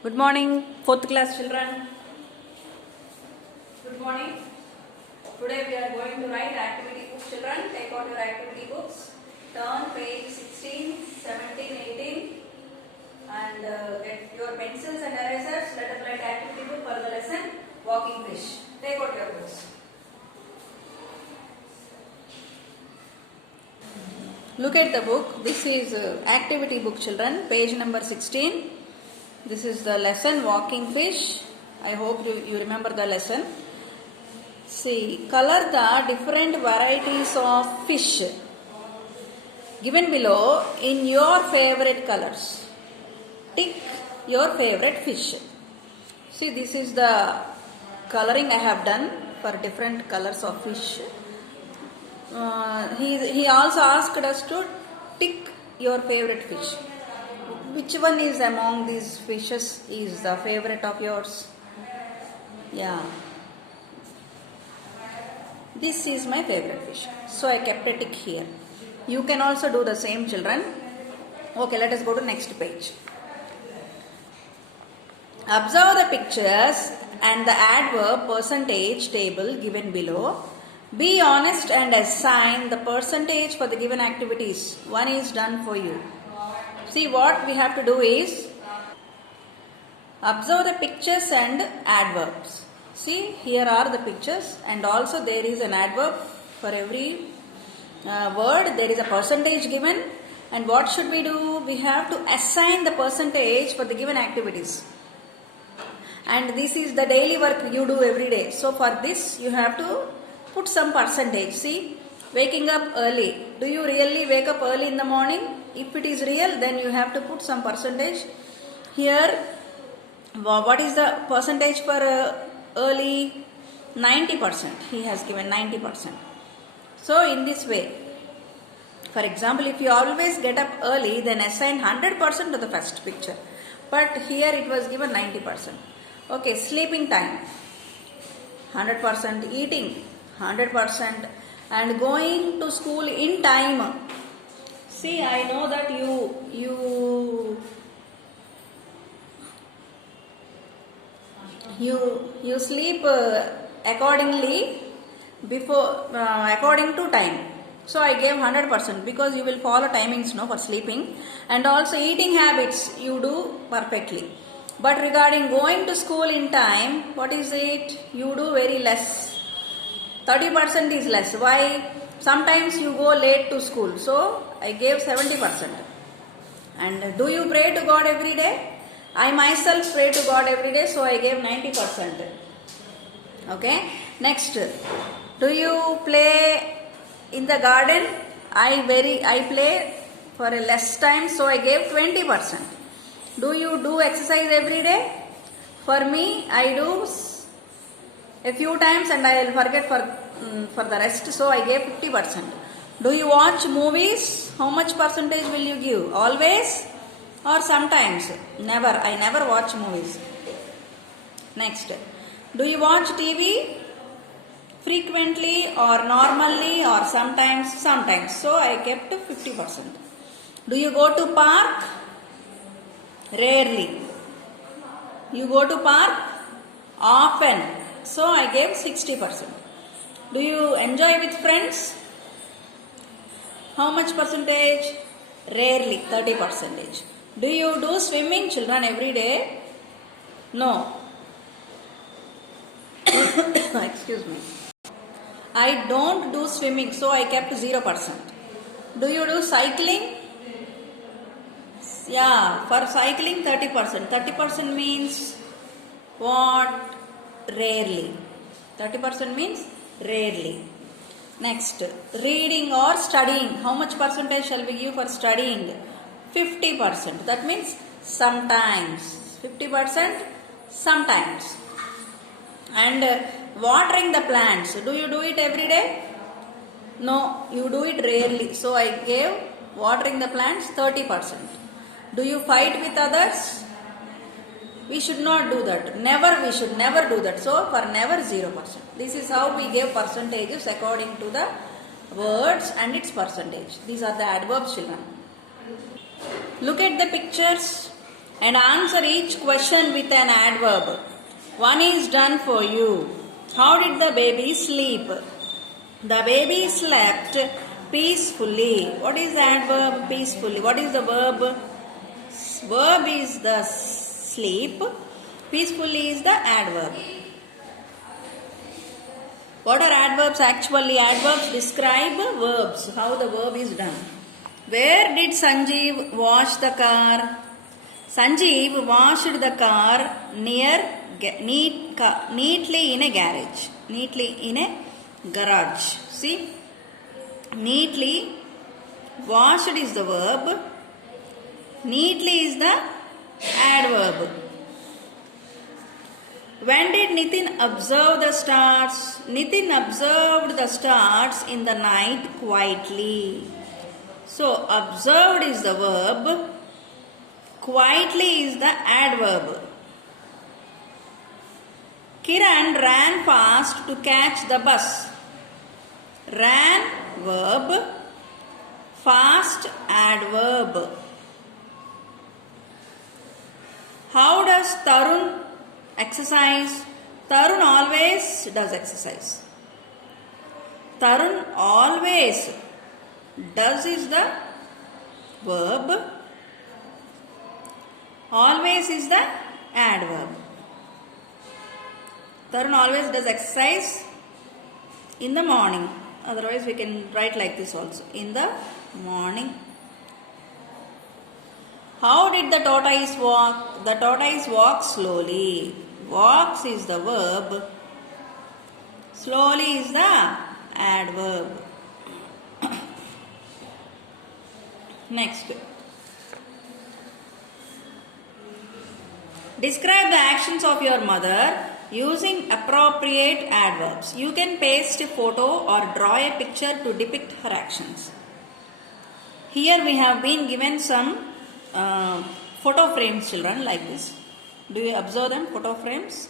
Good morning, 4th class children. Good morning. Today we are going to write activity book, children. Take out your activity books. Turn page 16, 17, 18 and get your pencils and erasers. Let us write activity book for the lesson Walking Fish. Take out your books. Look at the book. This is activity book, children. Page number 16. This is the lesson Walking Fish. I hope you remember the lesson. See, color the different varieties of fish given below in your favorite colors. Tick your favorite fish. See, this is the coloring I have done for different colors of fish. He also asked us to tick your favorite fish. Which one is among these fishes is the favorite of yours? Yeah. This is my favorite fish. So I kept a tick here. You can also do the same, children. Okay, let us go to next page. Observe the pictures and the adverb percentage table given below. Be honest and assign the percentage for the given activities. One is done for you. See, what we have to do is observe the pictures and adverbs. See, here are the pictures and also there is an adverb for every word. There is a percentage given, and what should we do? We have to assign the percentage for the given activities. And this is the daily work you do every day. So for this you have to put some percentage. See, waking up early. Do you really wake up early in the morning? If it is real, then you have to put some percentage. Here, what is the percentage for early? 90%. He has given 90%. So in this way, for example, if you always get up early, then assign 100% to the first picture. But here it was given 90%. Okay, sleeping time, 100%. Eating, 100%. And going to school in time. See, I know that you sleep accordingly according to time. So I gave 100% because you will follow timings for sleeping, and also eating habits you do perfectly. But regarding going to school in time, what is it? You do very less. 30% is less. Why? Sometimes you go late to school. So I gave 70%. And do you pray to God every day? I myself pray to God every day, so I gave 90%. Okay. Next, do you play in the garden? I play for a less time, so I gave 20%. Do you do exercise every day? For me, I do a few times and I will forget for the rest, so I gave 50%. Do you watch movies? How much percentage will you give? Always or sometimes? Never. I never watch movies. Next, do you watch TV? Frequently or normally or sometimes? Sometimes. So I kept 50%. Do you go to park? Rarely. You go to park? Often. So I gave 60%. Do you enjoy with friends? How much percentage? Rarely, 30%. Do you do swimming, children, every day? No. Excuse me. I don't do swimming, so I kept 0%. Do you do cycling? Yeah, for cycling 30%. 30% means what? Rarely. 30% means rarely. Next, reading or studying. How much percentage shall we give for studying? 50%. That means sometimes. 50% sometimes. And watering the plants. Do you do it every day? No, you do it rarely. So I gave watering the plants 30%. Do you fight with others? We should not do that. We should never do that. So for never, 0%. This is how we give percentages according to the words and its percentage. These are the adverbs, children. Look at the pictures. and answer each question with an adverb. One is done for you. How did the baby sleep? The baby slept peacefully. What is the adverb? Peacefully. What is the verb? Verb is the sleep. Peacefully is the adverb. What are adverbs actually? Adverbs describe verbs, how the verb is done. Where did Sanjeev wash the car? Sanjeev washed the car neatly in a garage. Neatly in a garage. See? Neatly. Washed is the verb. Neatly is the adverb. When did Nitin observe the stars? Nitin observed the stars in the night quietly. So, observed is the verb. Quietly is the adverb. Kiran ran fast to catch the bus. Ran, verb. Fast, adverb. How does Tarun exercise? Tarun always does exercise. Tarun always does is the verb. Always is the adverb. Tarun always does exercise in the morning. Otherwise we can write like this also. In the morning. How did the tortoise walk? The tortoise walks slowly. Walks is the verb. Slowly is the adverb. Next. Describe the actions of your mother using appropriate adverbs. You can paste a photo or draw a picture to depict her actions. Here we have been given some photo frames, children, like this. Do you observe them, photo frames?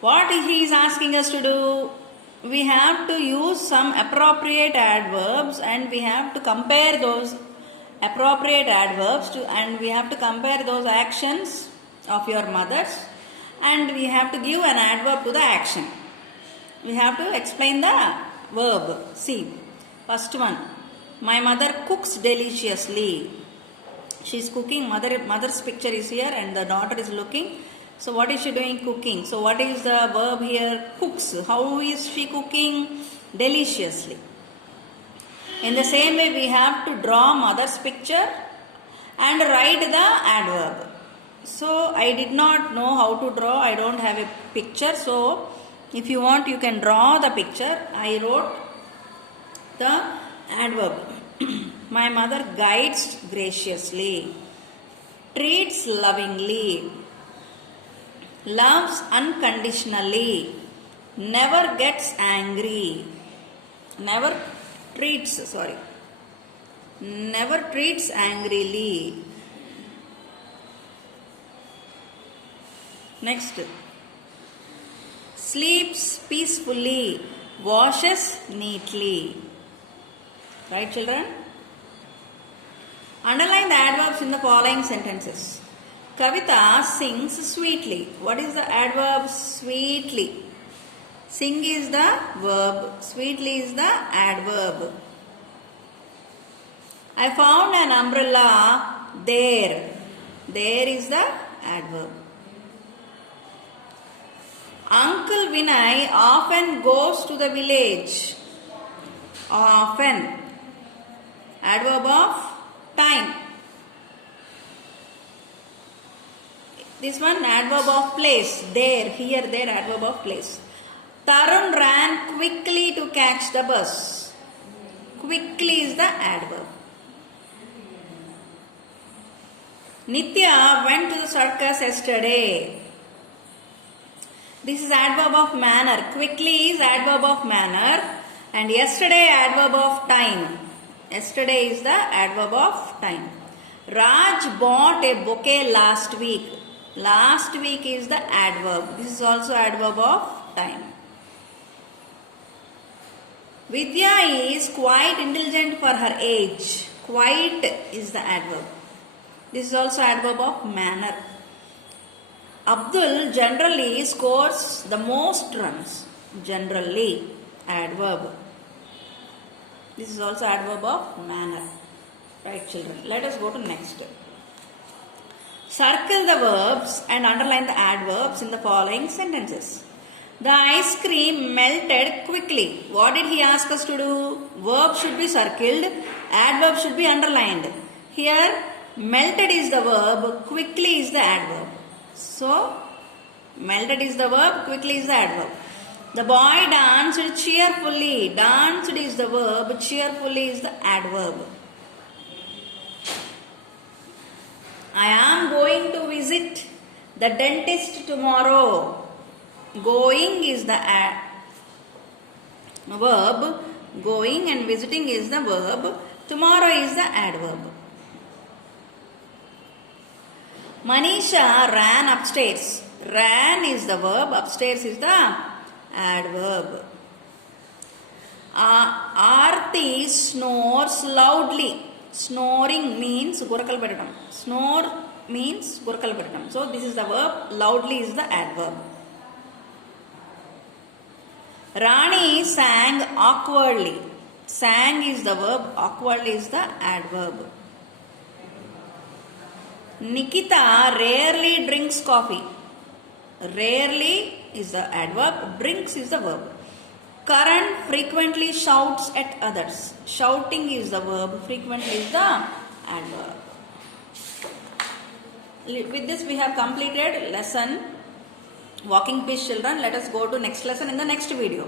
What he is asking us to do? We have to use some appropriate adverbs and we have to compare those appropriate adverbs to, and we have to compare those actions of your mother's, and we have to give an adverb to the action. We have to explain the verb. See, first one. My mother cooks deliciously. She is cooking. Mother's picture is here and the daughter is looking. So what is she doing? Cooking. So what is the verb here? Cooks. How is she cooking? Deliciously. In the same way we have to draw mother's picture and write the adverb. So I did not know how to draw. I don't have a picture. So if you want you can draw the picture. I wrote the adverb. My mother guides graciously, treats lovingly, loves unconditionally, never gets angry, never treats angrily. Next, sleeps peacefully, washes neatly. Right, children? Underline the adverbs in the following sentences. Kavita sings sweetly. What is the adverb? Sweetly. Sing is the verb. Sweetly is the adverb. I found an umbrella there. There is the adverb. Uncle Vinay often goes to the village. Often. Adverb of time. This one adverb of place. There, here, there, adverb of place. Tarun ran quickly to catch the bus. Quickly is the adverb. Nitya went to the circus yesterday. This is adverb of manner. Quickly is adverb of manner. And yesterday adverb of time. Yesterday is the adverb of time. Raj bought a bouquet last week. Last week is the adverb. This is also adverb of time. Vidya is quite intelligent for her age. Quite is the adverb. This is also adverb of manner. Abdul generally scores the most runs. Generally, adverb. This is also adverb of manner. Right, children. Let us go to next. Circle the verbs and underline the adverbs in the following sentences. The ice cream melted quickly. What did he ask us to do? Verb should be circled, adverb should be underlined. Here, melted is the verb, quickly is the adverb. So, melted is the verb, quickly is the adverb. The boy danced cheerfully. Danced is the verb, cheerfully is the adverb. I am going to visit the dentist tomorrow. Going is the verb. Going and visiting is the verb. Tomorrow is the adverb. Manisha ran upstairs. Ran is the verb. Upstairs is the adverb. Aarti snores loudly. Snoring means gurakal pedatam. Snore means gurakal pedatam. So this is the verb. Loudly is the adverb. Rani sang awkwardly. Sang is the verb. Awkwardly is the adverb. Nikita rarely drinks coffee. Rarely is the adverb. Drinks is the verb. Karan frequently shouts at others. Shouting is the verb. Frequently is the adverb. With this we have completed lesson Walking Peace, children. Let us go to next lesson in the next video.